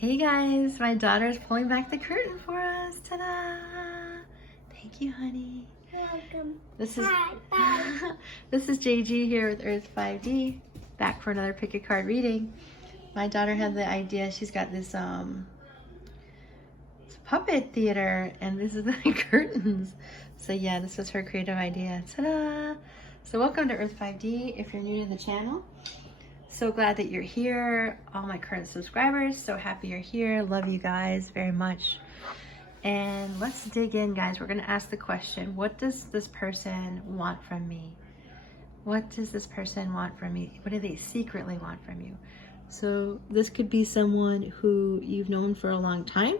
Hey guys, my daughter's pulling back the curtain for us. Ta-da! Thank you, honey. Welcome. This is Bye. this is JG here with Earth 5D, back for another pick a card reading. My daughter had the idea. She's got this it's a puppet theater, and this is the curtains. So yeah, this was her creative idea. Ta-da! So welcome to Earth 5D. If you're new to the channel, so glad that you're here. All my current subscribers, so happy you're here. Love you guys very much. And let's dig in, guys. We're going to ask the question, what does this person want from me? What does this person want from me? What do they secretly want from you? So this could be someone who you've known for a long time.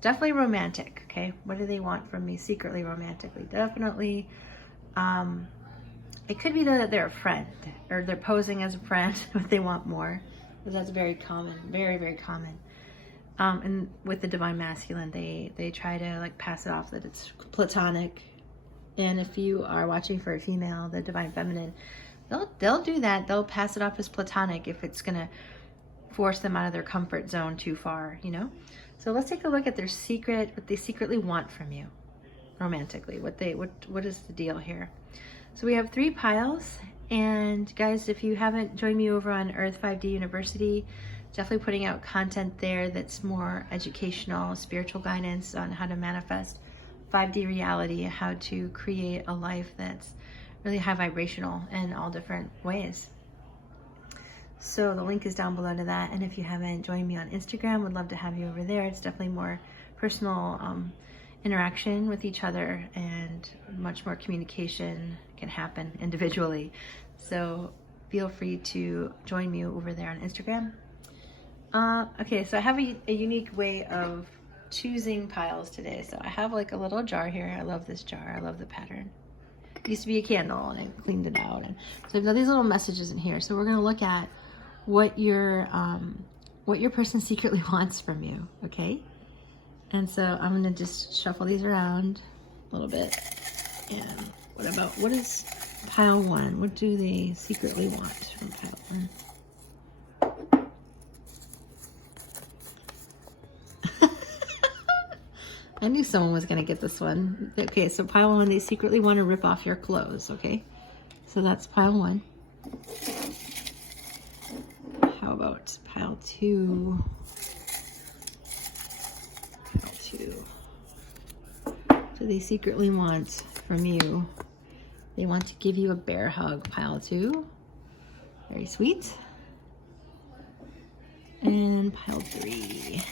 Definitely romantic, okay? What do they want from me secretly, romantically? Definitely, it could be that they're a friend, or they're posing as a friend, but they want more. Because that's very common, very, very common. And with the Divine Masculine, they try to like pass it off that it's platonic. And if you are watching for a female, the Divine Feminine, they'll do that. They'll pass it off as platonic if it's gonna force them out of their comfort zone too far, you know? So let's take a look at their secret, what they secretly want from you, romantically. What is the deal here? So we have 3 piles, and guys, if you haven't joined me over on Earth 5D University, definitely putting out content there that's more educational, spiritual guidance on how to manifest 5D reality, how to create a life that's really high vibrational in all different ways. So the link is down below to that, and if you haven't joined me on Instagram, would love to have you over there. It's definitely more personal interaction with each other, and much more communication can happen individually. So feel free to join me over there on Instagram. Okay, so I have a unique way of choosing piles today. So I have like a little jar here. I love this jar. I love the pattern. It used to be a candle, and I cleaned it out. And so I've got these little messages in here. So we're going to look at what your person secretly wants from you, okay? And so I'm gonna just shuffle these around a little bit. And what is pile 1? What do they secretly want from pile 1? I knew someone was gonna get this one. Okay, so pile 1, they secretly want to rip off your clothes, okay? So that's pile 1. How about pile 2? So they secretly want from you, they want to give you a bear hug, pile 2. Very sweet. And pile 3.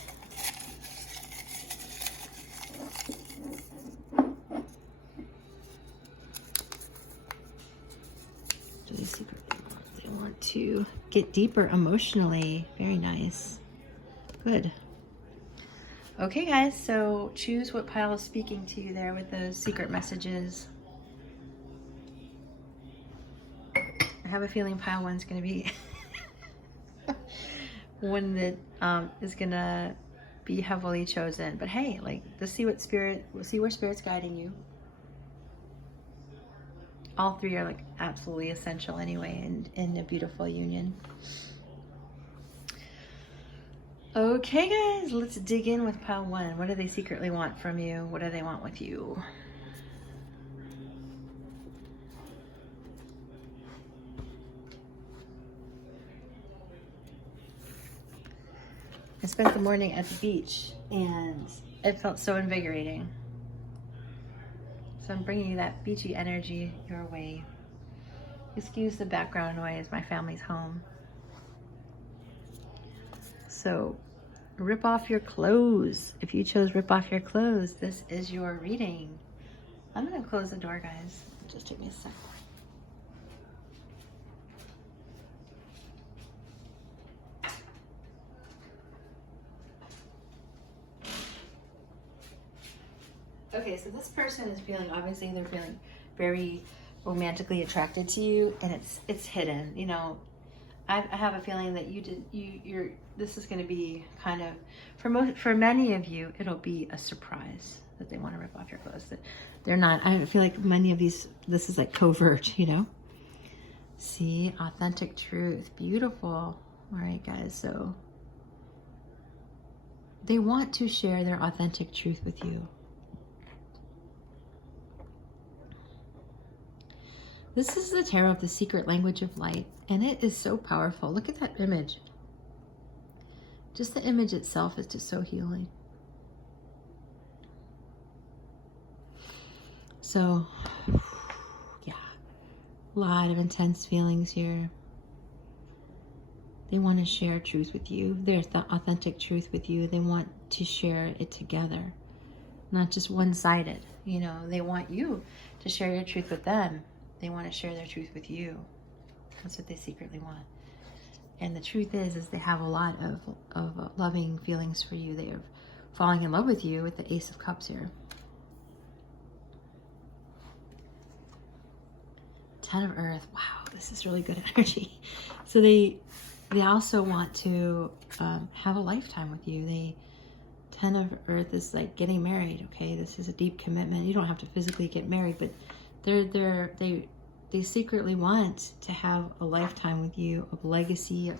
So they secretly want to get deeper emotionally. Very nice. Good. Okay guys, so choose what pile is speaking to you there with those secret messages. I have a feeling pile 1's going to be one that is going to be heavily chosen. But hey, like, let's see we'll see where Spirit's guiding you. All 3 are like absolutely essential anyway in a beautiful union. Okay guys, let's dig in with pile 1. What do they secretly want from you? What do they want with you? I spent the morning at the beach, and it felt so invigorating. So I'm bringing you that beachy energy your way. Excuse the background noise, my family's home. So rip off your clothes. If you chose rip off your clothes, this is your reading. I'm going to close the door, guys. Just take me a sec. Okay, so this person is feeling, obviously they're feeling very romantically attracted to you, and it's hidden, you know. I have a feeling that this is going to be kind of, for many of you, it'll be a surprise that they want to rip off your clothes. That they're not, I feel like many of these, this is like covert, you know. See, authentic truth, beautiful. All right, guys, so they want to share their authentic truth with you. This is the tarot of the secret language of light, and it is so powerful. Look at that image. Just the image itself is just so healing. So, yeah, a lot of intense feelings here. They want to share truth with you. There's the authentic truth with you. They want to share it together, not just one-sided. You know, they want you to share your truth with them. They want to share their truth with you. That's what they secretly want. And the truth is they have a lot of loving feelings for you. They are falling in love with you with the Ace of Cups here. 10 of Earth. Wow, this is really good energy. So they also want to have a lifetime with you. 10 of Earth is like getting married. Okay, this is a deep commitment. You don't have to physically get married, but they secretly want to have a lifetime with you, of legacy, of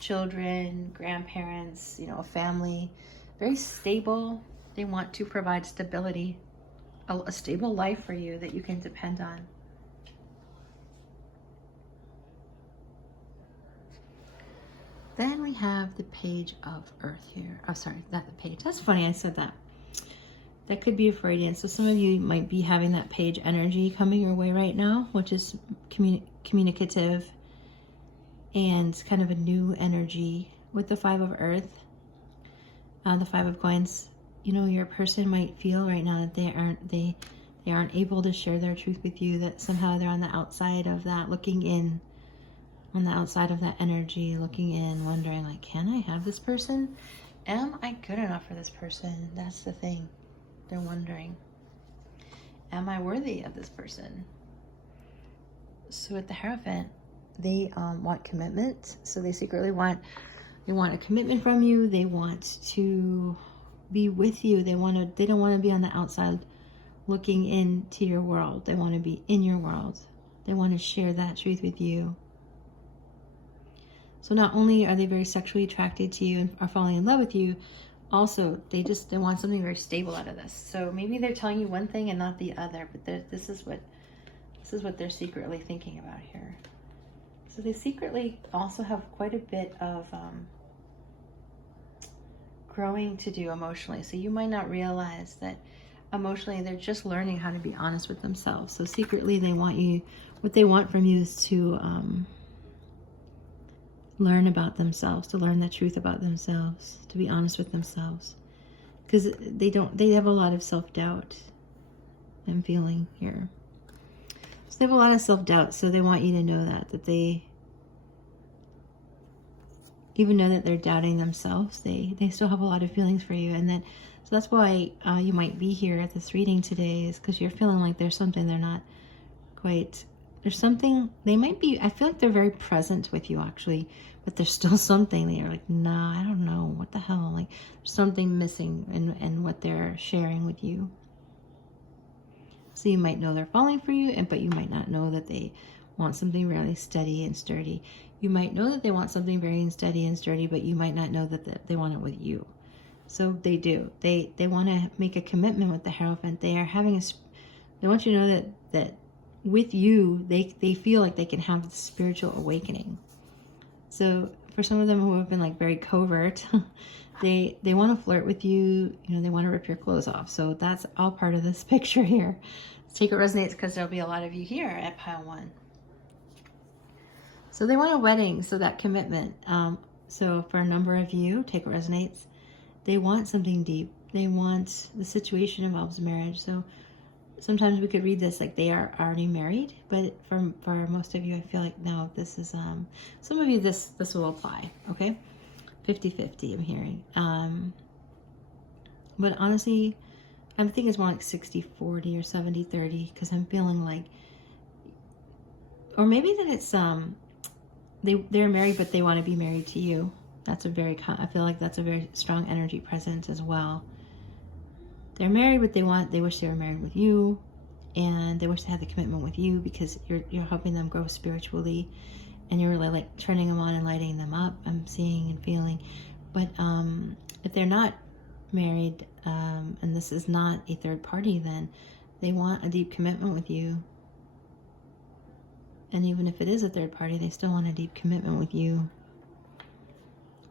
children, grandparents, you know, a family, very stable. They want to provide stability, a stable life for you that you can depend on. Then we have the Page of Earth here. Oh, sorry, not the page. That's funny, I said that. That could be a Freudian. So some of you might be having that page energy coming your way right now, which is communicative and kind of a new energy with the 5 of Earth. The 5 of Coins. You know, your person might feel right now that they aren't able to share their truth with you, that somehow they're on the outside of that, looking in, on the outside of that energy, looking in, wondering like, can I have this person? Am I good enough for this person? That's the thing. They're wondering, am I worthy of this person? So with the Hierophant, they want commitment. So they secretly want a commitment from you. They want to be with you. They don't want to be on the outside looking into your world. They want to be in your world. They want to share that truth with you. So not only are they very sexually attracted to you and are falling in love with you, also they want something very stable out of this. So maybe they're telling you one thing and not the other, but this is what they're secretly thinking about here. So they secretly also have quite a bit of growing to do emotionally. So you might not realize that emotionally they're just learning how to be honest with themselves. So secretly they want you, what they want from you is to learn about themselves, to learn the truth about themselves, to be honest with themselves. Because they have a lot of self-doubt, I'm feeling here. So they have a lot of self-doubt, so they want you to know that they, even though that they're doubting themselves, they still have a lot of feelings for you. And then, so that's why you might be here at this reading today, is because you're feeling like there's something they're not quite, there's something, they might be, I feel like they're very present with you actually, but there's still something that you're like, nah, I don't know, what the hell, like there's something missing in what they're sharing with you. So you might know they're falling for you, but you might not know that they want something really steady and sturdy. You might know that they want something very steady and sturdy, but you might not know that they want it with you. So they do. They want to make a commitment with the Hierophant. They are having they want you to know that with you, they feel like they can have the spiritual awakening. So for some of them who have been like very covert, they want to flirt with you, you know, they want to rip your clothes off. So that's all part of this picture here. Take what resonates, because there'll be a lot of you here at pile 1. So they want a wedding, so that commitment. So for a number of you, take what resonates, they want something deep. They want, the situation involves marriage. So sometimes we could read this like they are already married, but for most of you, I feel like no, this is, some of you, this will apply, okay? 50-50, I'm hearing. But honestly, I think it's more like 60-40 or 70-30, because I'm feeling like, or maybe that it's, they're married, but they want to be married to you. That's a very, I feel like that's a very strong energy present as well. They're married, but they wish they were married with you, and they wish they had the commitment with you, because you're helping them grow spiritually, and you're really like turning them on and lighting them up. I'm seeing and feeling. But if they're not married, and this is not a third party, then they want a deep commitment with you. And even if it is a third party, they still want a deep commitment with you.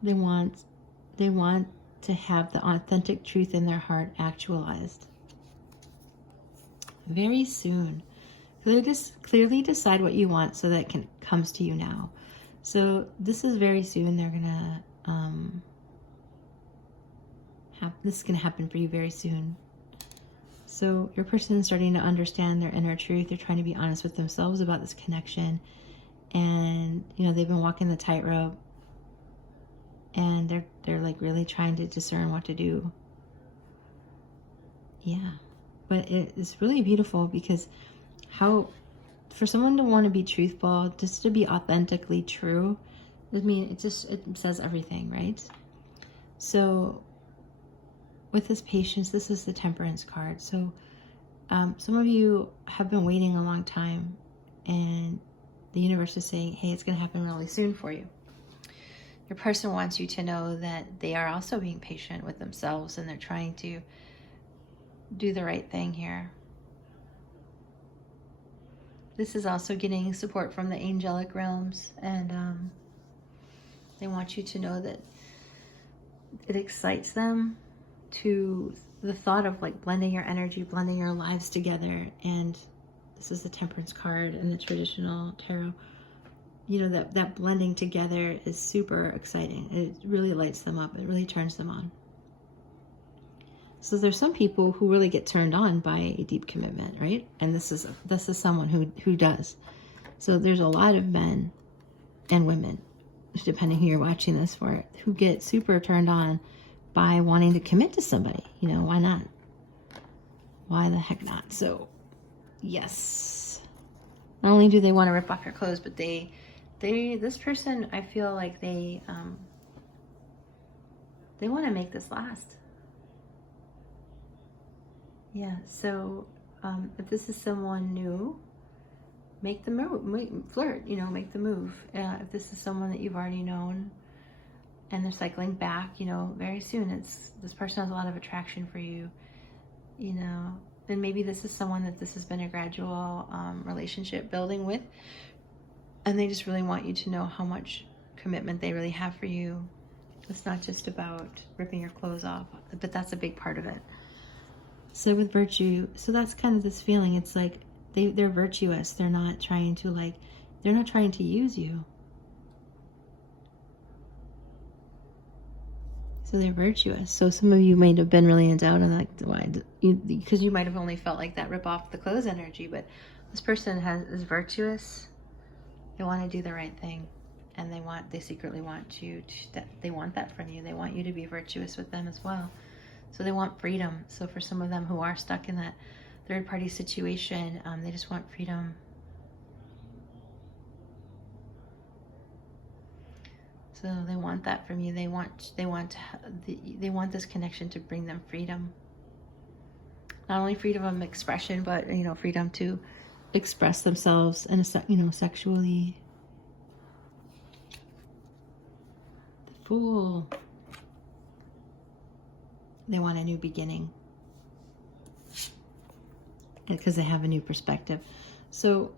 They want to have the authentic truth in their heart actualized very soon. Clearly decide what you want so that it comes to you now. So this is very soon. They're gonna this is gonna happen for you very soon. So your person is starting to understand their inner truth. They're trying to be honest with themselves about this connection, and they've been walking the tightrope, and they're like really trying to discern what to do. Yeah, but it's really beautiful because for someone to want to be truthful, just to be authentically true, I mean, it says everything, right? So with this patience, this is the Temperance card. So some of you have been waiting a long time, and the universe is saying, hey, it's going to happen really soon for you. Your person wants you to know that they are also being patient with themselves, and they're trying to do the right thing here. This is also getting support from the angelic realms, and they want you to know that it excites them to the thought of like blending your energy, blending your lives together. And this is the Temperance card in the traditional tarot. That blending together is super exciting. It really lights them up. It really turns them on. So there's some people who really get turned on by a deep commitment, right? And this is someone who does. So there's a lot of men and women, depending who you're watching this for, who get super turned on by wanting to commit to somebody. Why not? Why the heck not? So yes, not only do they want to rip off your clothes, but this person, I feel like they want to make this last. Yeah, so if this is someone new, make the move, flirt, make the move. If this is someone that you've already known and they're cycling back, very soon, this person has a lot of attraction for you, and maybe this is someone that this has been a gradual relationship building with, and they just really want you to know how much commitment they really have for you. It's not just about ripping your clothes off, but that's a big part of it. So with virtue, so that's kind of this feeling. It's like they're virtuous. They're not trying to use you. So they're virtuous. So some of you might have been really in doubt and like, why? Because you might have only felt like that rip off the clothes energy. But this person is virtuous. They want to do the right thing, and they secretly want they want that from you. They want you to be virtuous with them as well. So they want freedom. So for some of them who are stuck in that third party situation, they just want freedom. So they want that from you. They want this connection to bring them freedom. Not only freedom of expression, but freedom to express themselves and sexually. The Fool. They want a new beginning because they have a new perspective. So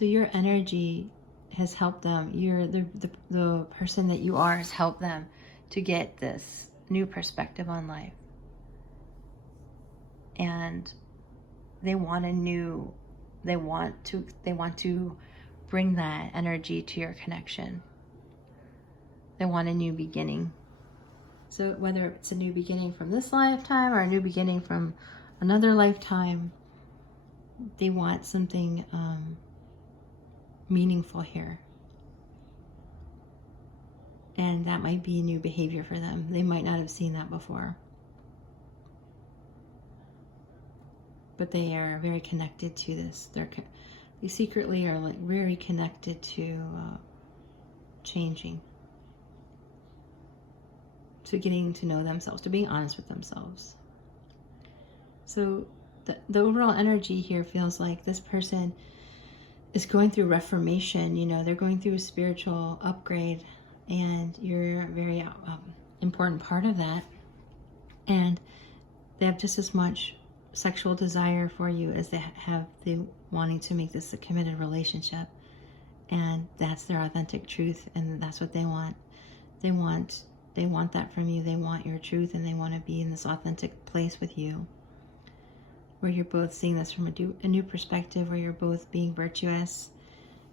your energy has helped them. You're the person that you are has helped them to get this new perspective on life. And they want to bring that energy to your connection. They want a new beginning. So whether it's a new beginning from this lifetime or a new beginning from another lifetime, they want something meaningful here. And that might be a new behavior for them. They might not have seen that before. But they are very connected to this. They secretly are like very connected to changing, to getting to know themselves, to being honest with themselves. So the overall energy here feels like this person is going through reformation. You know, they're going through a spiritual upgrade, and you're a very important part of that. And they have just as much sexual desire for you as they have the wanting to make this a committed relationship. And that's their authentic truth, and that's what they want. They want that from you. They want your truth, and they want to be in this authentic place with you, where you're both seeing this from a new perspective, where you're both being virtuous,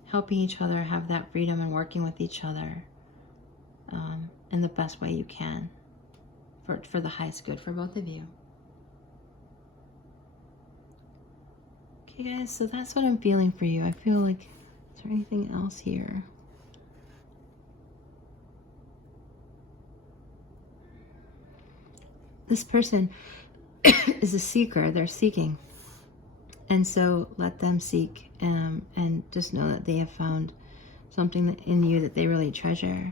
helping each other have that freedom, and working with each other in the best way you can for the highest good for both of you. Okay, guys, so that's what I'm feeling for you. I feel like, is there anything else here? This person is a seeker. They're seeking. And so let them seek, and just know that they have found something in you that they really treasure.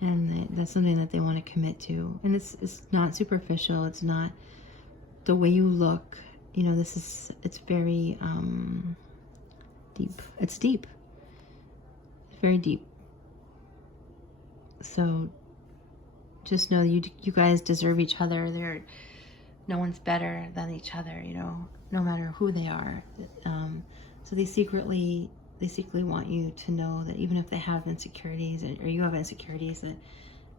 And that's something that they want to commit to. And it's not superficial. It's not the way you look. You know, it's very deep. It's deep. It's very deep. So just know you guys deserve each other. No one's better than each other, you know, no matter who they are. So they secretly want you to know that even if they have insecurities, or you have insecurities, that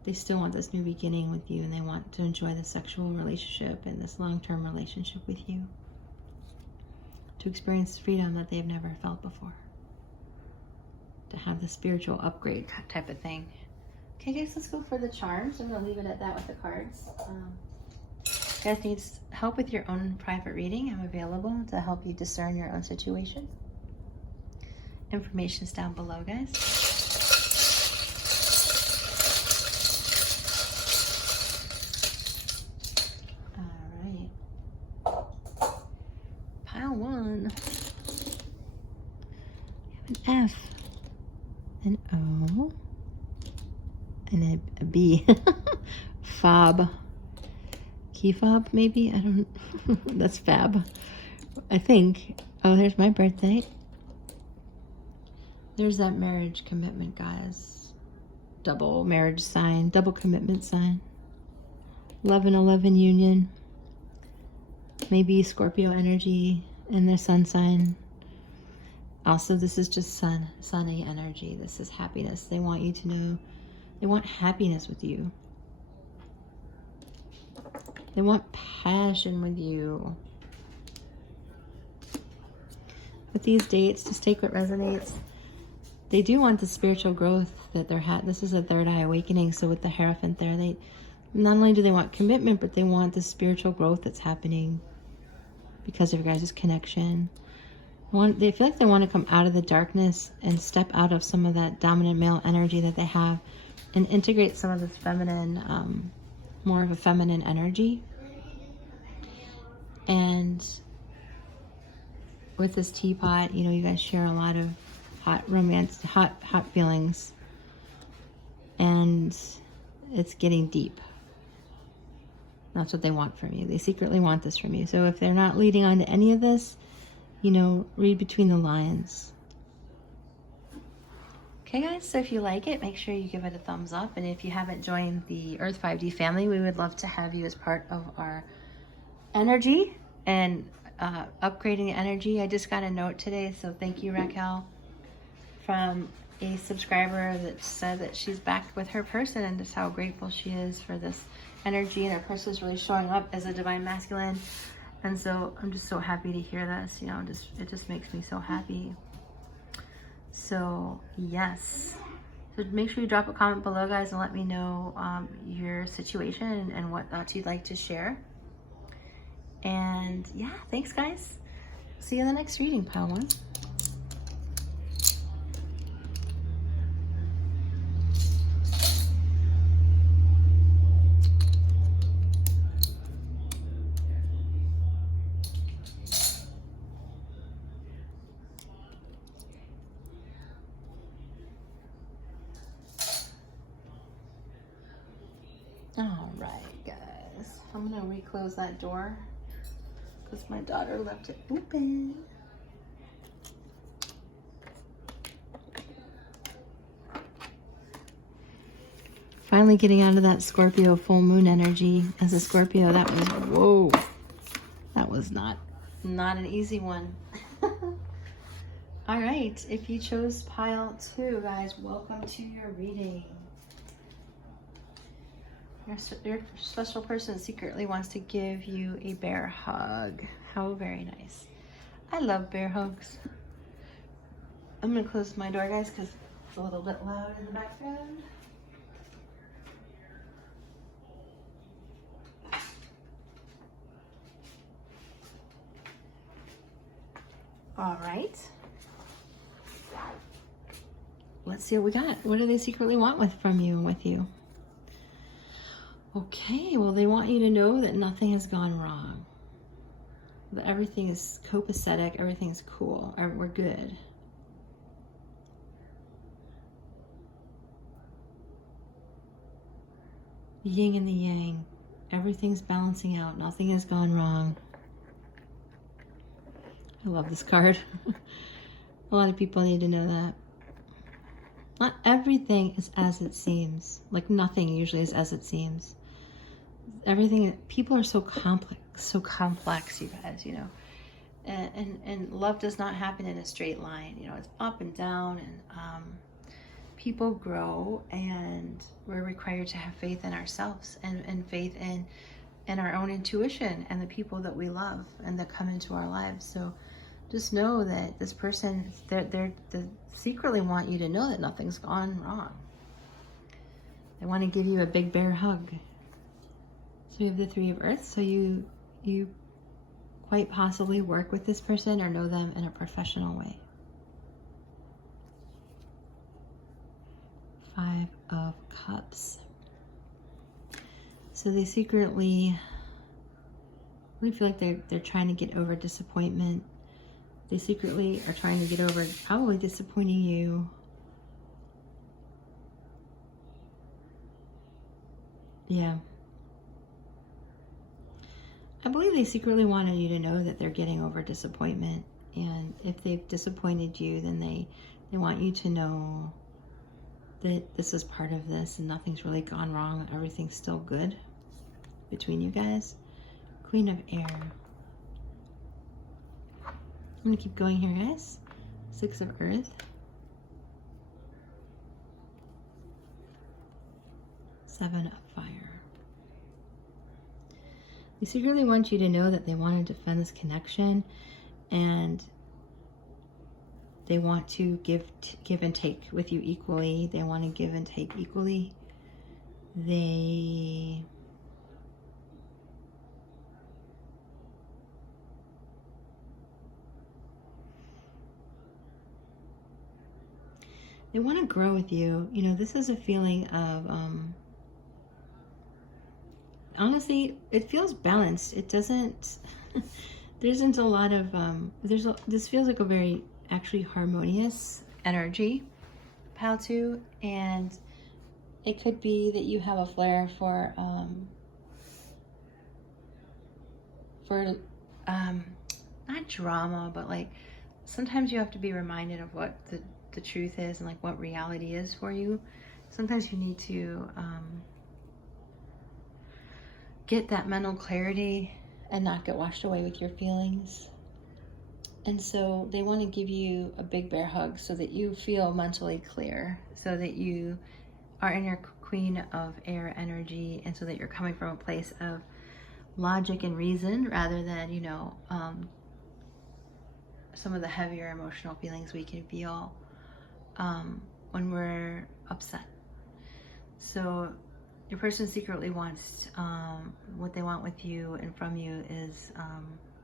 they still want this new beginning with you, and they want to enjoy the sexual relationship and this long-term relationship with you, to experience freedom that they've never felt before, to have the spiritual upgrade type of thing. Okay, guys, let's go for the charms. I'm going to leave it at that with the cards. If you guys need help with your own private reading, I'm available to help you discern your own situation. Information's down below, guys. All right. Pile 1. We have an F, an O, and a B. Fob. Key fob, maybe? I don't know. That's fab, I think. Oh, there's my birthday. There's that marriage commitment, guys. Double marriage sign, double commitment sign. 11-11 union. Maybe Scorpio energy in their sun sign. Also, this is just sunny energy. This is happiness. They want you to know, they want happiness with you. They want passion with you. With these dates, just take what resonates. They do want the spiritual growth that they're this is a third eye awakening. So with the Hierophant there, they not only do they want commitment, but they want the spiritual growth that's happening because of your guys' connection. They feel like they want to come out of the darkness and step out of some of that dominant male energy that they have, and integrate some of this feminine, more of a feminine energy. And with this teapot, you know, you guys share a lot of hot romance, hot feelings, and it's getting deep. That's what they want from you. They secretly want this from you. So if they're not leading on to any of this, you know, read between the lines. Okay, guys, so if you like it, make sure you give it a thumbs up. And if you haven't joined the Earth 5D family, we would love to have you as part of our energy and upgrading energy. I just got a note today, so thank you, Raquel, from a subscriber that said that she's back with her person, and just how grateful she is for this energy, and her person is really showing up as a divine masculine. And so I'm just so happy to hear this, you know, it just makes me so happy. So yes, so make sure you drop a comment below, guys, and let me know your situation and what thoughts you'd like to share. And yeah, thanks, guys. See you in the next reading, pile 1. All right, guys, I'm gonna reclose that door because my daughter left it open. Finally getting out of that Scorpio full moon energy. As a Scorpio, that was, whoa. That was not an easy one. All right, if you chose pile 2, guys, welcome to your reading. Your special person secretly wants to give you a bear hug. How very nice. I love bear hugs. I'm gonna close my door, guys, because it's a little bit loud in the background. All right. Let's see what we got. What do they secretly want from you and with you? Okay, well, they want you to know that nothing has gone wrong. That everything is copacetic, everything's cool, we're good. The yin and the yang, everything's balancing out, nothing has gone wrong. I love this card. A lot of people need to know that. Not everything is as it seems. Like nothing usually is as it seems. Everything, people are so complex, you guys, you know. And love does not happen in a straight line. You know, it's up and down, and people grow, and we're required to have faith in ourselves and faith in our own intuition and the people that we love and that come into our lives. So just know that this person, they secretly want you to know that nothing's gone wrong. They want to give you a big bear hug. So we have the 3 of Earth. So you quite possibly work with this person or know them in a professional way. 5 of Cups. So they secretly really feel like they're trying to get over disappointment. They secretly are trying to get over probably disappointing you. Yeah. I believe they secretly wanted you to know that they're getting over disappointment. And if they've disappointed you, then they want you to know that this is part of this and nothing's really gone wrong. Everything's still good between you guys. Queen of Air. I'm going to keep going here, guys. 6 of Earth. 7 of Fire. They secretly want you to know that they want to defend this connection, and they want to give and take with you equally. They want to give and take equally. They want to grow with you. You know, this is a feeling of honestly, it feels balanced. It doesn't, there isn't a lot of, this feels like a very actually harmonious energy, pile 2, and it could be that you have a flair for not drama, but like sometimes you have to be reminded of what the truth is and like what reality is for you. Sometimes you need to get that mental clarity and not get washed away with your feelings. And so they want to give you a big bear hug so that you feel mentally clear, so that you are in your Queen of Air energy, and so that you're coming from a place of logic and reason rather than, you know, some of the heavier emotional feelings we can feel when we're upset. So your person secretly wants, what they want with you and from you is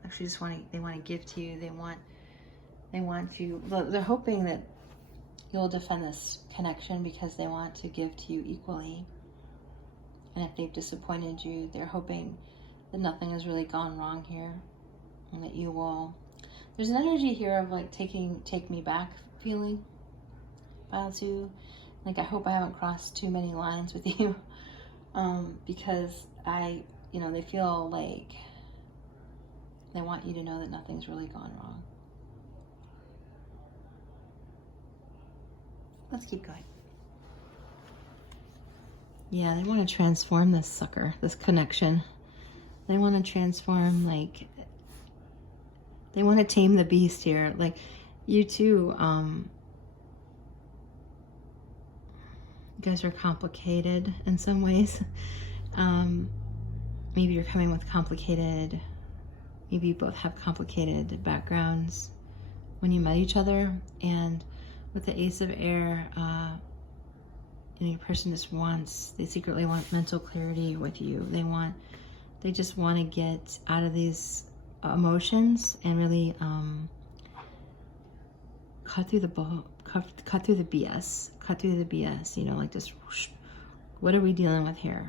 actually they want to give to you. They want you, they're hoping that you'll defend this connection because they want to give to you equally. And if they've disappointed you, they're hoping that nothing has really gone wrong here, and that you will. There's an energy here of like take me back feeling, pile 2. Like, I hope I haven't crossed too many lines with you, because they feel like they want you to know that nothing's really gone wrong. Let's keep going. Yeah, they want to transform this sucker, this connection. They want to transform, like, they want to tame the beast here. Like, you two, you guys are complicated in some ways. Maybe you're coming with complicated, maybe you both have complicated backgrounds when you met each other. And with the Ace of Air, your person just wants, they secretly want mental clarity with you. They just want to get out of these emotions and really cut through the BS. Cut through the BS, like just whoosh. What are we dealing with here?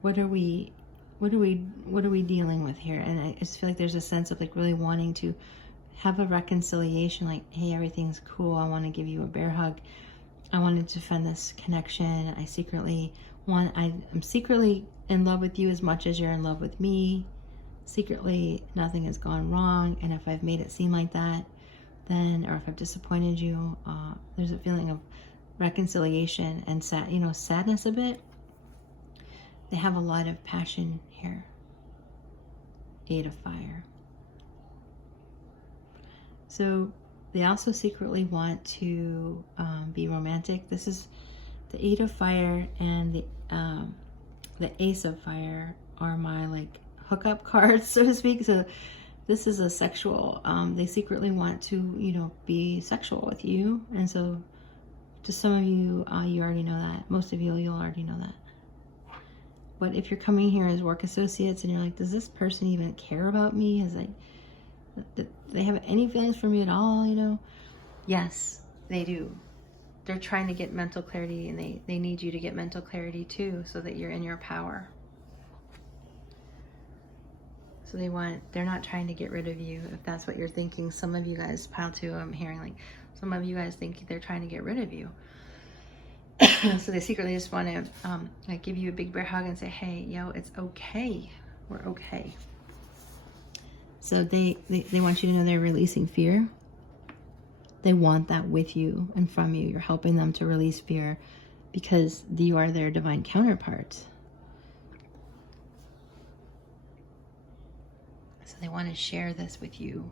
What are we dealing with here? And I just feel like there's a sense of like really wanting to have a reconciliation, like, hey, everything's cool. I want to give you a bear hug. I want to defend this connection. I'm secretly in love with you as much as you're in love with me. Secretly, nothing has gone wrong. And if I've made it seem like that, then, or if I've disappointed you, there's a feeling of reconciliation and sadness a bit. They have a lot of passion here. 8 of Fire. So they also secretly want to be romantic. This is the 8 of Fire and the Ace of Fire are my like hookup cards, so to speak. So this is a sexual, they secretly want to, be sexual with you. And so to some of you, you already know that. Most of you'll already know that. But if you're coming here as work associates and you're like, does this person even care about me? Do they have any feelings for me at all, Yes, they do. They're trying to get mental clarity, and they need you to get mental clarity too, so that you're in your power. So they're not trying to get rid of you, if that's what you're thinking. Some of you guys, pile 2, I'm hearing like some of you guys think they're trying to get rid of you. So they secretly just want to like give you a big bear hug and say, hey, it's okay. We're okay. So they want you to know they're releasing fear. They want that with you and from you. You're helping them to release fear because you are their divine counterpart. So they want to share this with you.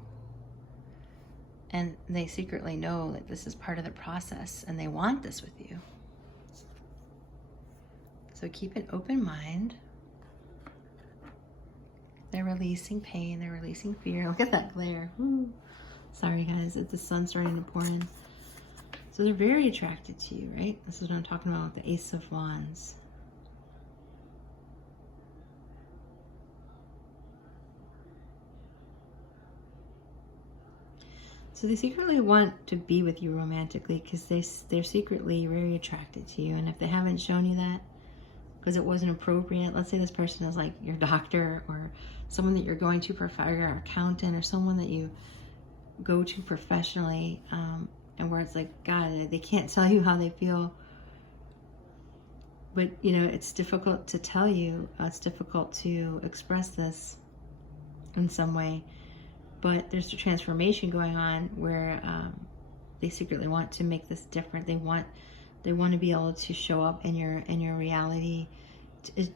And they secretly know that this is part of the process and they want this with you. So keep an open mind. They're releasing pain. They're releasing fear. Look at that glare. Woo. Sorry, guys. The sun's starting to pour in. So they're very attracted to you, right? This is what I'm talking about with the Ace of Wands. So they secretly want to be with you romantically because they're secretly very attracted to you. And if they haven't shown you that, because it wasn't appropriate. Let's say this person is like your doctor or someone that you're going to for your accountant or someone that you go to professionally, and where it's like, God, they can't tell you how they feel. But, it's difficult to tell you. It's difficult to express this in some way. But there's a transformation going on where they secretly want to make this different. They want to be able to show up in your reality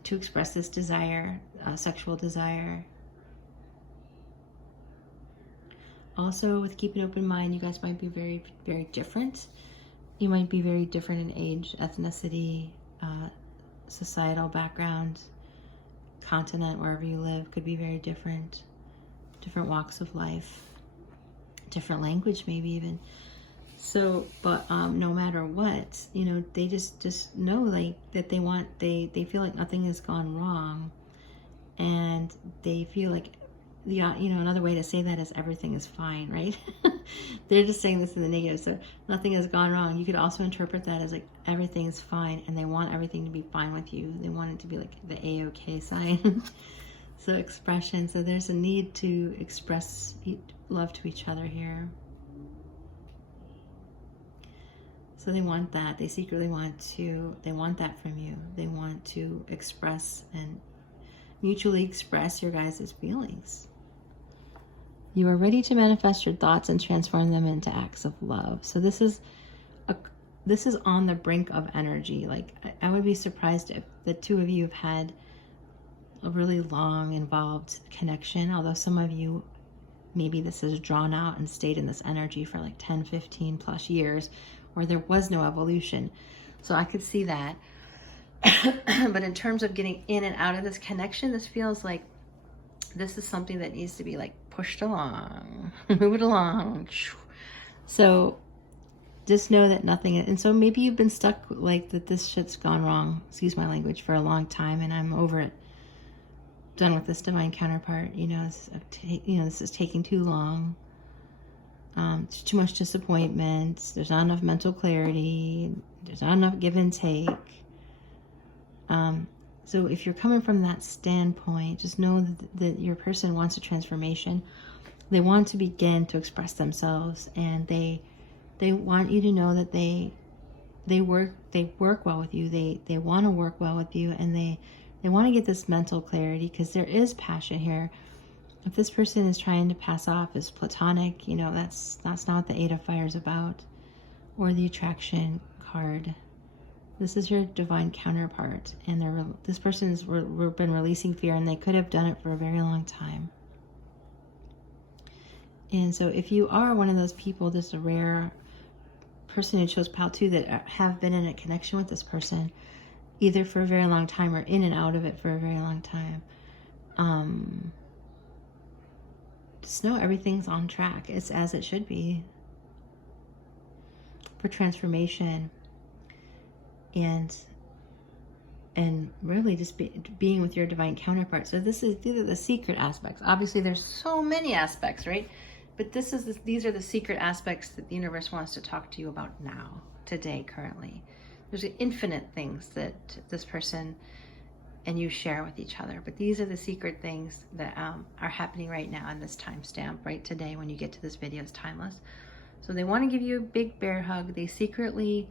to express this desire, sexual desire. Also, with keep an open mind, you guys might be very, very different. You might be very different in age, ethnicity, societal background, continent, wherever you live, could be very different. Different walks of life, different language, maybe even. So, but no matter what, they just know like that they feel like nothing has gone wrong, and they feel like another way to say that is everything is fine, right? They're just saying this in the negative, so nothing has gone wrong. You could also interpret that as like everything is fine, and they want everything to be fine with you. They want it to be like the A-OK sign. So expression. So there's a need to express love to each other here. So they want that. They secretly want that from you. They want to express and mutually express your guys' feelings. You are ready to manifest your thoughts and transform them into acts of love. So this is this is on the brink of energy. Like, I would be surprised if the two of you have had a really long, involved connection, although some of you, maybe this is drawn out and stayed in this energy for like 10, 15 plus years, or there was no evolution. So I could see that. But in terms of getting in and out of this connection, this feels like this is something that needs to be like pushed along, move it along. So just know that nothing, and so maybe you've been stuck like that, this shit's gone wrong, excuse my language, for a long time, and I'm over it, done with this divine counterpart. You know, this is taking too long. Too much disappointment. There's not enough mental clarity. There's not enough give and take. So if you're coming from that standpoint, just know that your person wants a transformation. They want to begin to express themselves, and they want you to know that they work well with you. They want to work well with you, and they want to get this mental clarity, because there is passion here. If this person is trying to pass off as platonic, you know, that's not what the Eight of Fire is about, or the attraction card. This is your divine counterpart, and this person has been releasing fear, and they could have done it for a very long time. And so if you are one of those people, this is a rare person who chose Pile 2 that have been in a connection with this person, either for a very long time or in and out of it for a very long time. Just know everything's on track. It's as it should be for transformation, and really just being with your divine counterpart. So these are the secret aspects. Obviously, there's so many aspects, right? But these are the secret aspects that the universe wants to talk to you about now, today, currently. There's infinite things that this person and you share with each other, but these are the secret things that are happening right now in this timestamp, right today. When you get to this video, it's timeless. So they want to give you a big bear hug. They secretly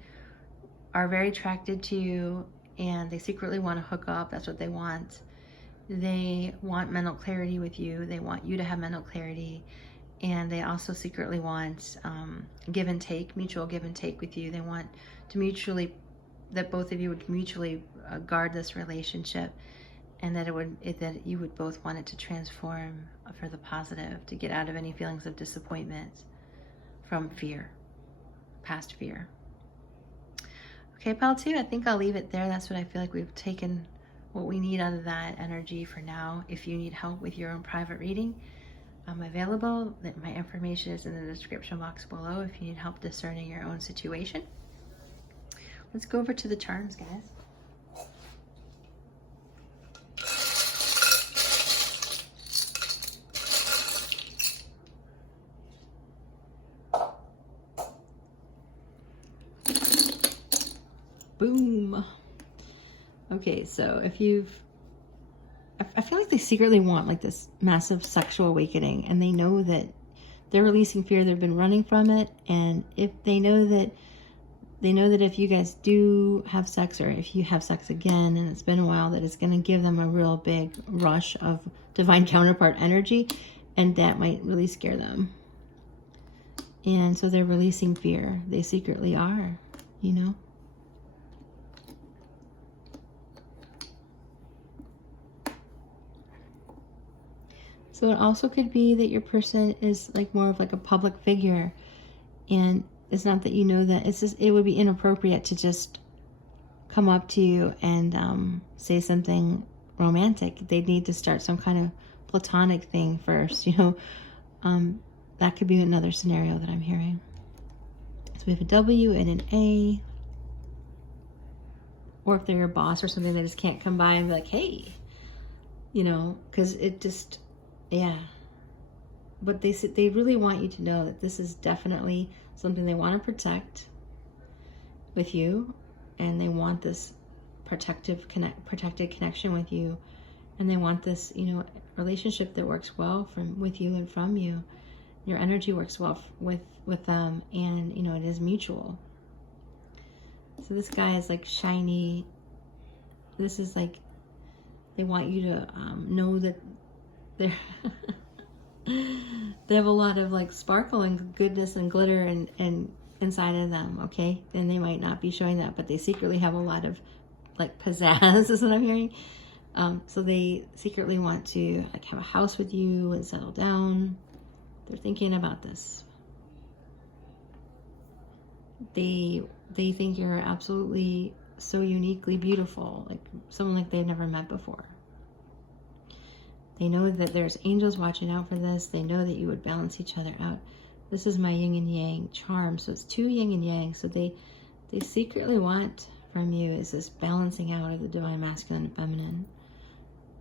are very attracted to you, and they secretly want to hook up. That's what they want. They want mental clarity with you. They want you to have mental clarity, and they also secretly want give and take, mutual give and take with you. They want to that both of you would mutually guard this relationship, and that that you would both want it to transform for the positive, to get out of any feelings of disappointment from fear, past fear. Okay, Pile 2, I think I'll leave it there. That's what I feel like we've taken what we need out of that energy for now. If you need help with your own private reading, I'm available. My information is in the description box below if you need help discerning your own situation. Let's go over to the charms, guys. Boom. Okay, so if I feel like they secretly want like this massive sexual awakening, and they know that they're releasing fear. They've been running from it, and if they know that if you guys do have sex, or if you have sex again and it's been a while, that it's going to give them a real big rush of divine counterpart energy, and that might really scare them. And so they're releasing fear. They secretly are, you know. So it also could be that your person is like more of like a public figure, and it's not that you know that. It's just, it would be inappropriate to just come up to you and say something romantic. They'd need to start some kind of platonic thing first, you know. That could be another scenario that I'm hearing. So we have a W and an A. Or if they're your boss or something, they just can't come by and be like, hey, you know, because it just, yeah. But they really want you to know that this is definitely something they want to protect with you, and they want this protected connection with you, and they want this, you know, relationship that works well with you and from you. Your energy works well with them, and you know, it is mutual. So this guy is like shiny. This is like, they want you to know that they're they have a lot of like sparkle and goodness and glitter and inside of them, okay? And they might not be showing that, but they secretly have a lot of like pizzazz is what I'm hearing. So they secretly want to like have a house with you and settle down. They're thinking about this. They think you're absolutely so uniquely beautiful, like someone like they've never met before. They know that there's angels watching out for this. They know that you would balance each other out. This is my yin and yang charm. So it's 2 yin and yang. So they secretly want from you is this balancing out of the divine masculine and feminine.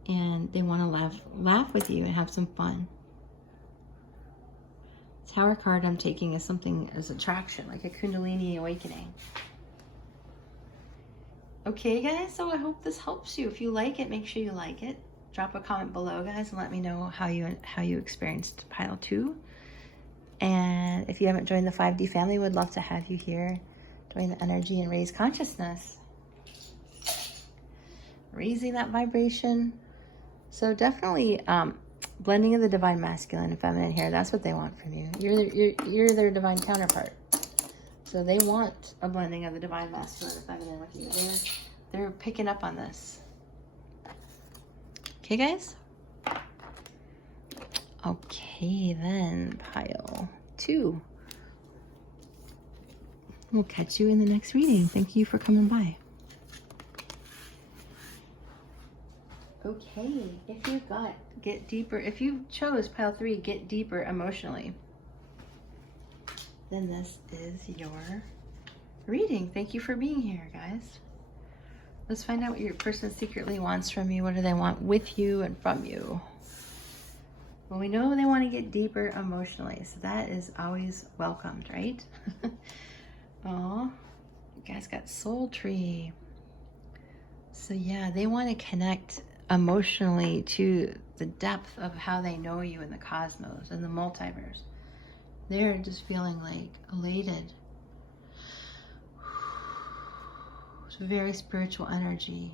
And they want to laugh with you and have some fun. Tower card I'm taking is something as attraction, like a Kundalini awakening. Okay, guys, so I hope this helps you. If you like it, make sure you like it. Drop a comment below, guys, and let me know how you experienced pile 2. And if you haven't joined the 5D family, would love to have you here. Join the energy and raise consciousness. Raising that vibration. So definitely blending of the divine masculine and feminine here. That's what they want from you. You're their divine counterpart. So they want a blending of the divine masculine and feminine with you. They're picking up on this. Okay, guys? Okay, then pile 2. We'll catch you in the next reading. Thank you for coming by. Okay, if you got get deeper, if you chose pile 3, get deeper emotionally, then this is your reading. Thank you for being here, guys. Let's find out what your person secretly wants from you. What do they want with you and from you? Well, we know they want to get deeper emotionally, so that is always welcomed, right? Oh, you guys got soul tree. So yeah, they want to connect emotionally to the depth of how they know you in the cosmos and the multiverse. They're just feeling like elated. It's a very spiritual energy.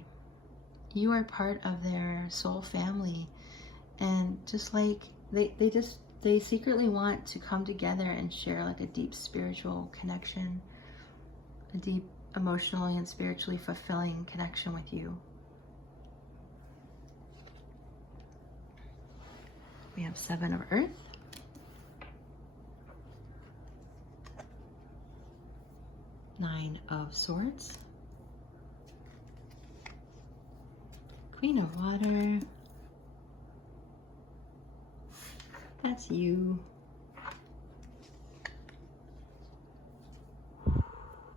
You are part of their soul family, and just like they secretly want to come together and share like a deep spiritual connection, a deep emotionally and spiritually fulfilling connection with you. We have 7 of Earth. Nine of Swords. Queen of Water. That's you.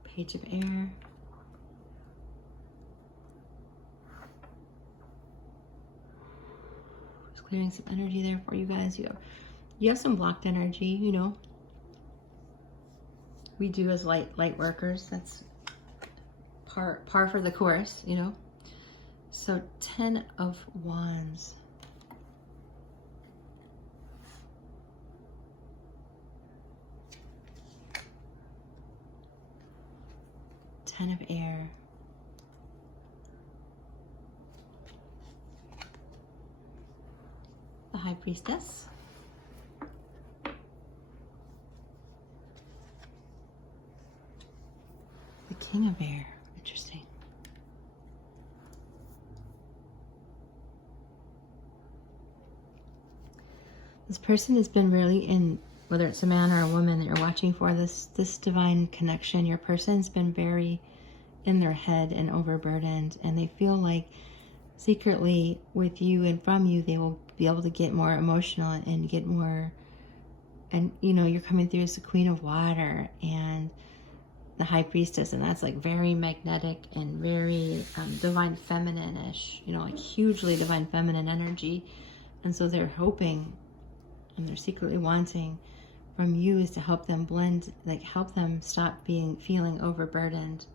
Page of Air. Just clearing some energy there for you guys. You have some blocked energy, you know. We do as light workers. That's par for the course, you know. So 10 of Wands. Ten of Air. The High Priestess. The King of Air. Interesting. This person has been really in, whether it's a man or a woman that you're watching for, this divine connection. Your person's been very in their head and overburdened, and they feel like secretly with you and from you, they will be able to get more emotional and get more, and you know, you're coming through as the Queen of Water and the High Priestess, and that's like very magnetic and very divine feminine-ish, you know, like hugely divine feminine energy. And so they're hoping and they're secretly wanting from you is to help them blend, like help them stop feeling overburdened,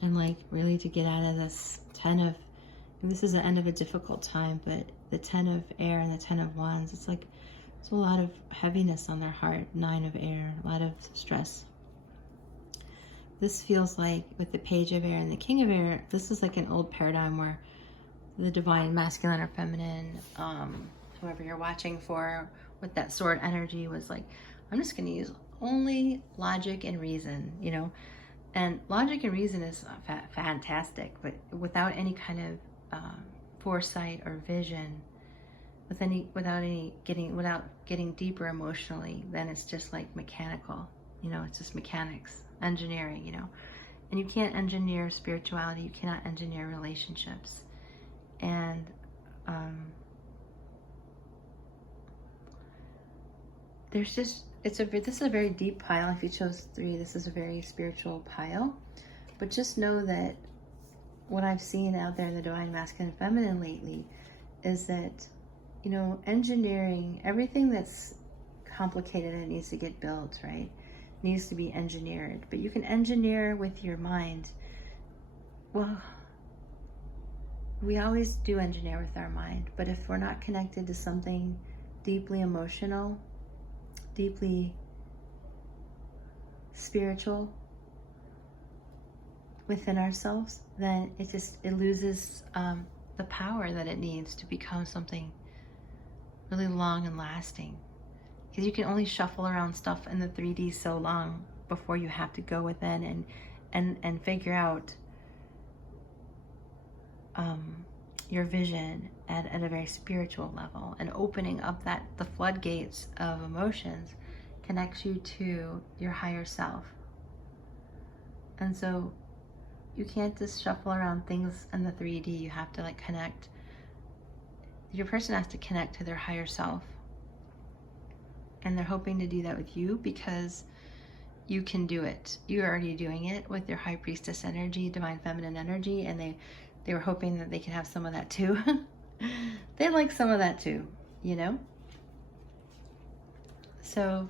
and like really to get out of this 10 of, and this is the end of a difficult time, but the 10 of Air and the 10 of Wands, it's like there's a lot of heaviness on their heart. 9 of Air, a lot of stress. This feels like with the Page of Air and the King of Air, this is like an old paradigm where the divine masculine or feminine, whoever you're watching for with that sword energy was like, I'm just going to use only logic and reason, you know. And logic and reason is fantastic, but without any kind of foresight or vision, without getting deeper emotionally, then it's just like mechanical, you know. It's just mechanics, engineering, you know. And you can't engineer spirituality. You cannot engineer relationships. And there's just, this is a very deep pile. If you chose 3, this is a very spiritual pile. But just know that what I've seen out there in the divine masculine and feminine lately is that, you know, engineering everything that's complicated and needs to get built, right, needs to be engineered. But you can engineer with your mind. Well, we always do engineer with our mind, but if we're not connected to something deeply emotional, deeply spiritual within ourselves, then it loses the power that it needs to become something really long and lasting. Because you can only shuffle around stuff in the 3D so long before you have to go within and figure out your vision at a very spiritual level. And opening up the floodgates of emotions connects you to your higher self. And so you can't just shuffle around things in the 3D. You have to like connect. Your person has to connect to their higher self. And they're hoping to do that with you because you can do it. You're already doing it with your high priestess energy, divine feminine energy, and they were hoping that they could have some of that too. They like some of that too, you know? So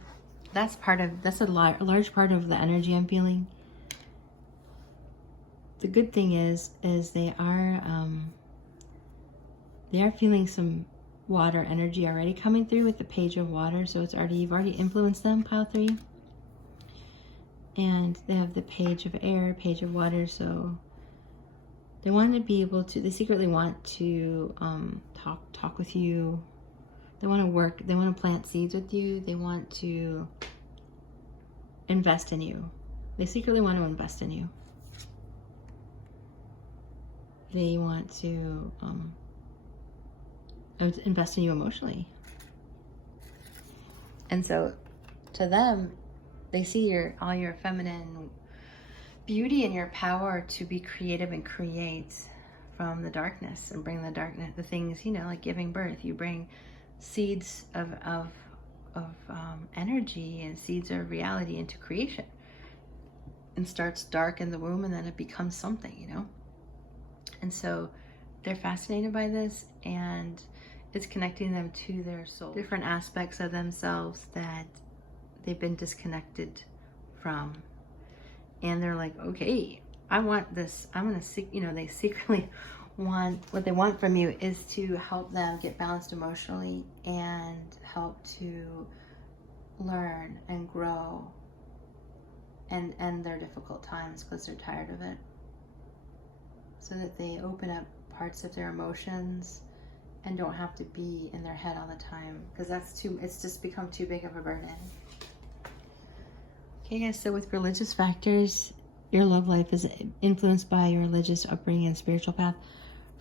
that's a large part of the energy I'm feeling. The good thing is they are feeling some water energy already coming through with the Page of Water. So you've already influenced them, pile 3. And they have the Page of Air, Page of Water. So they want to be able to, they secretly want to talk with you. They want to work, they want to plant seeds with you. They want to invest in you. They secretly want to invest in you. They want to invest in you emotionally. And so to them, they see all your feminine beauty and your power to be creative and create from the darkness and bring the darkness, the things, you know, like giving birth. You bring seeds of energy and seeds of reality into creation. And starts dark in the womb and then it becomes something, you know. And so they're fascinated by this, and it's connecting them to their soul, different aspects of themselves that they've been disconnected from. And they're like, okay, I want this. I'm going to, you know, they secretly want, what they want from you is to help them get balanced emotionally and help to learn and grow and end their difficult times because they're tired of it. So that they open up parts of their emotions and don't have to be in their head all the time, because it's just become too big of a burden. Okay guys, so with religious factors, your love life is influenced by your religious upbringing and spiritual path.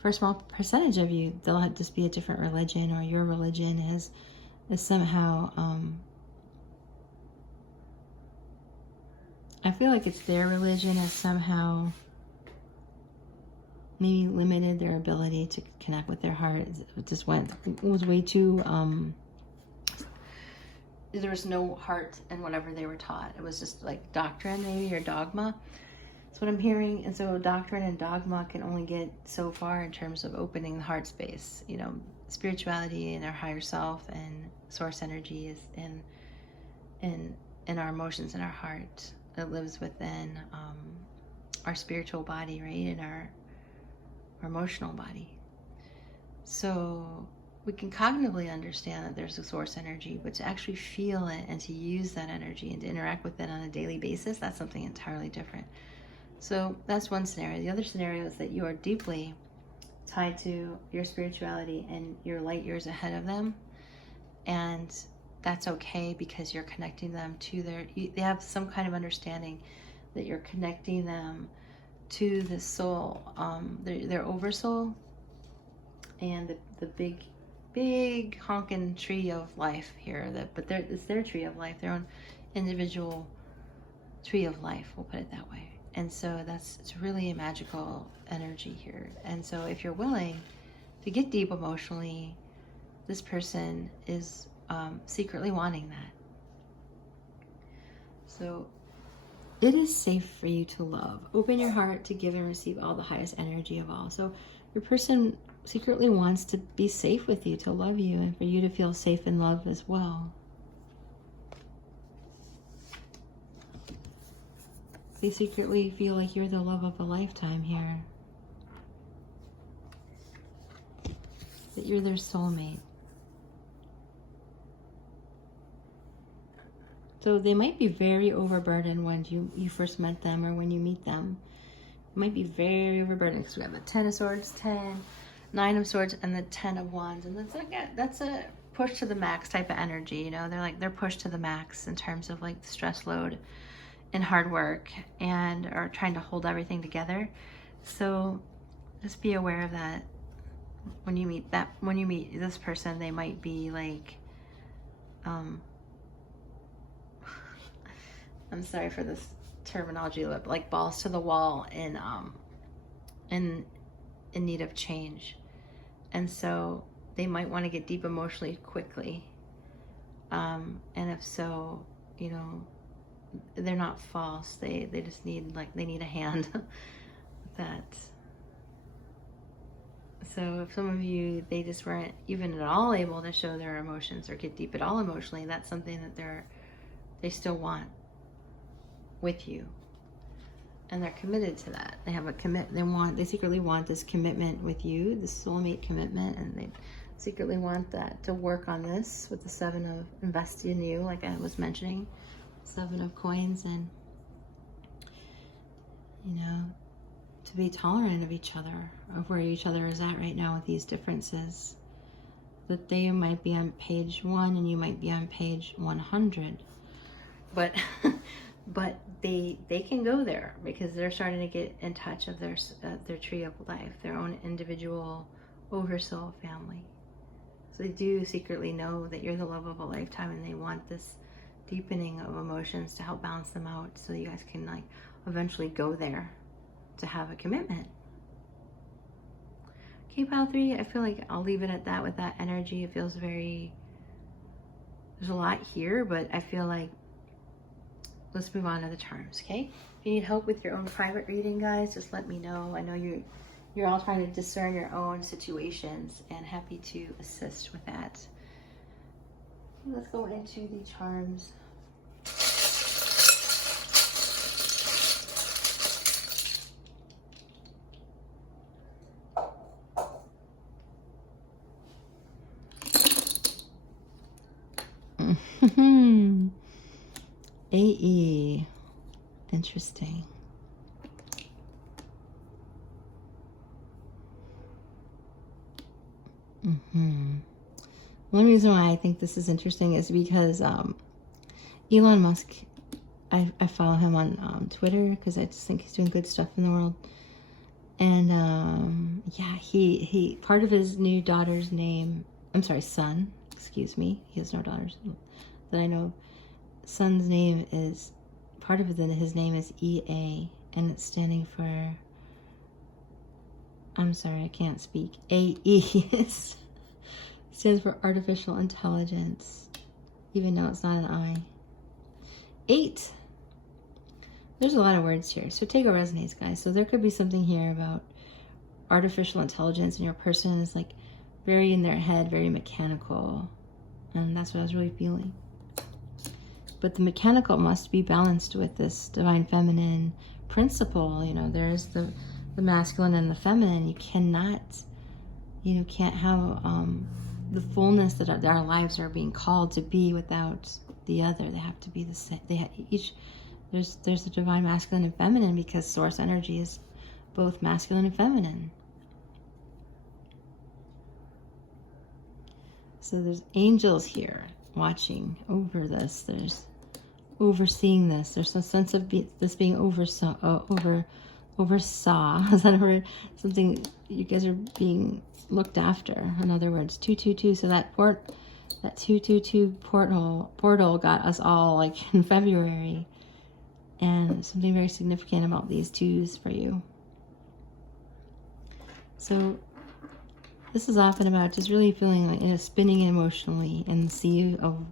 For a small percentage of you, they'll just be a different religion, or your religion is somehow, I feel like it's their religion has somehow maybe limited their ability to connect with their heart. It was way too, there was no heart in whatever they were taught. It was just like doctrine maybe, or dogma. That's what I'm hearing. And so doctrine and dogma can only get so far in terms of opening the heart space. You know, spirituality and our higher self and source energy is in our emotions and our heart. It lives within our spiritual body, right? In our emotional body. So we can cognitively understand that there's a source energy, but to actually feel it and to use that energy and to interact with it on a daily basis, that's something entirely different. So that's one scenario. The other scenario is that you are deeply tied to your spirituality and you're light years ahead of them. And that's okay, because you're connecting them to they have some kind of understanding that you're connecting them to the soul, their oversoul, and the big honking tree of life here. But it's their tree of life, their own individual tree of life, we'll put it that way. And so it's really a magical energy here. And so if you're willing to get deep emotionally, this person is secretly wanting that. So it is safe for you to love. Open your heart to give and receive all the highest energy of all. So your person secretly wants to be safe with you, to love you, and for you to feel safe in love as well. They secretly feel like you're the love of a lifetime here. That you're their soulmate. So they might be very overburdened when you first met them, or when you meet them. It might be very overburdened, because we have the 10 of Swords, 10, 9 of Swords, and the 10 of Wands. And that's a push to the max type of energy, you know. They're pushed to the max in terms of like the stress load and hard work, and are trying to hold everything together. So just be aware of that. When you meet this person, they might be like, I'm sorry for this terminology, but like balls to the wall, in need of change. And so they might want to get deep emotionally quickly. And if so, you know, they're not false. They just need, like, they need a hand. That. So if some of you, they just weren't even at all able to show their emotions or get deep at all emotionally, that's something that they still want with you, and they're committed to that. They have a they secretly want this commitment with you, this soulmate commitment, and they secretly want that to work on this with the 7 of invest in you, like I was mentioning, 7 of coins, and you know, to be tolerant of each other, of where each other is at right now with these differences. That they might be on page 1 and you might be on page 100, but but they can go there, because they're starting to get in touch of their tree of life, their own individual oversoul family. So they do secretly know that you're the love of a lifetime, and they want this deepening of emotions to help balance them out, so you guys can like eventually go there to have a commitment. Okay, pile 3, I feel like I'll leave it at that with that energy. It feels very, there's a lot here, but I feel like let's move on to the charms, okay? If you need help with your own private reading, guys, just let me know. I know you're all trying to discern your own situations, and happy to assist with that. Let's go into the charms. AE. Interesting. One reason why I think this is interesting is because Elon Musk, I follow him on Twitter, because I just think he's doing good stuff in the world. And yeah, he part of his new daughter's name, I'm sorry, son, excuse me, he has no daughters that I know of. Son's name is, part of his name is EA, and it's standing for, I'm sorry, I can't speak, AE stands for artificial intelligence, even though it's not an I. 8, there's a lot of words here, so take what resonates, guys. So there could be something here about artificial intelligence, and your person is like very in their head, very mechanical, and that's what I was really feeling. But the mechanical must be balanced with this divine feminine principle. You know, there's the masculine and the feminine. You cannot, you know, can't have the fullness that our lives are being called to be without the other. They have to be the same. There's the divine masculine and feminine, because source energy is both masculine and feminine. So there's angels here watching over this. There's overseeing this. There's a sense of this being oversaw. Is that a word? Something you guys are being looked after. In other words, 222. So that 222 portal got us all like in February, and something very significant about these twos for you. So this is often about just really feeling like spinning emotionally in the sea of,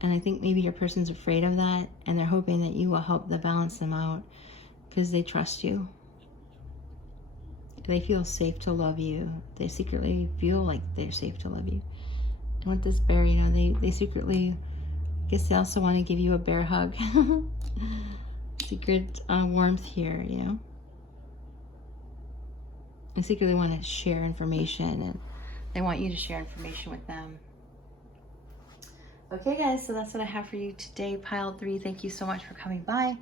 and I think maybe your person's afraid of that, and they're hoping that you will help to balance them out because they trust you. They feel safe to love you. They secretly feel like they're safe to love you. And with this bear, you know, they secretly, I guess they also want to give you a bear hug. Secret warmth here, you know. They secretly want to share information, and they want you to share information with them. Okay, guys, so that's what I have for you today, pile 3. Thank you so much for coming by.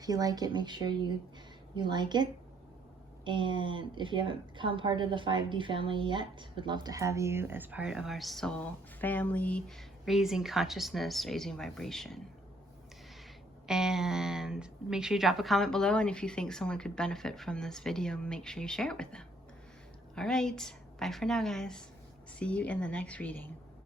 If you like it, make sure you like it. And if you haven't become part of the 5D family yet, would love to have you as part of our soul family, raising consciousness, raising vibration. And make sure you drop a comment below, and if you think someone could benefit from this video, make sure you share it with them. All right, bye for now, guys. See you in the next reading.